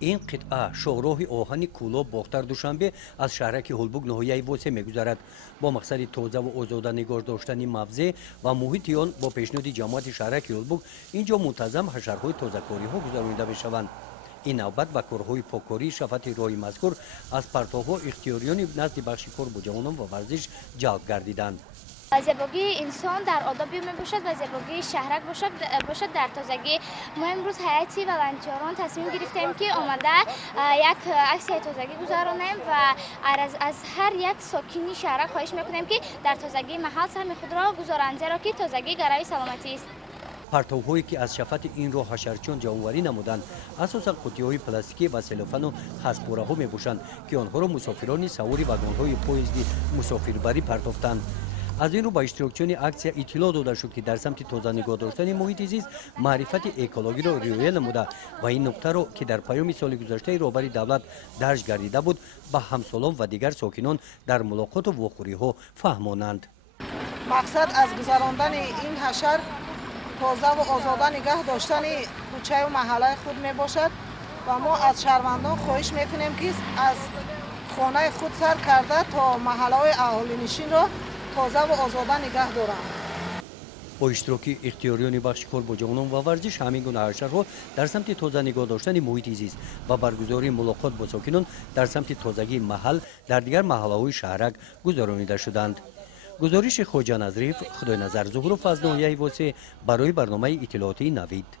این قطعه شاهراه آهن کولا باختر دوشنبه از شهرک هلبوگ ناحیه واسه میگذرد با مقصد تازه و آزاده نگاه داشتن موضع و محیط آن با پیشنهاد جماعت شهرک هلبوگ اینجا منتظم حشرهای تازه‌کاری ها گذرانیده بشوند. این نوبت به کارهای پاککاری شفت راه مذکور از پرتاها اختیاریان نزد بخش کار با جوانان و ورزش جلب گردیدند. زیبایی انسان در آدابی می باشد و زیبایی شهرک باشد در تازگی. ما امروز هیئتی ولنتیاران تصمیم گرفتیم که آمده یک عکس تازگی گذرانیم و از هر یک ساکنی شهرک خواهش میکنیم که در تازگی محل سهم خود را گذارند، زیرا که تازگی گروی سلامتی است. پرتوهایی که از شفت این را حشرچیان جمع‌آوری نمودند اساسا قوطی‌های پلاستیکی و سلوفان و خسپوره‌ها می‌باشند که آنها را مسافران سواری واگن‌های پویزد مسافربری پرداختند. از این رو به اشتراکچیان اکسیا اطلاع داده شد که در سمت تازه نگاه داشتن محیط زیست معرفت اکولوژی را رعایت نموده و این نکته را که در پایان سال گذشته رهبر دولت درج گردیده بود به همسالان و دیگر ساکنان در ملاقات و واخوری‌ها فهمانند. مقصد از گذراندن این حشر تازه و آزاده نگاه داشتن کوچه و محله خود می باشد و ما از شهروندان خواهش میکنیم که از خانه خود سر کرده تا محله های اهالی نشین را تازه و آزاده نگاه دارند. با اشتراک اختیاریان بخش کار با جوانان و ورزش همین گونه حشرها در سمت تازه نگاه داشتن محیط زیست و برگزاری ملاقات با ساکنان در سمت تازگی محل در دیگر محله‌های شهرک گذرانیده شدند. گزارش خواجه نظریف، خدای نظر ظهور و از ناحیه واسه برای برنامه اطلاعاتی نوید.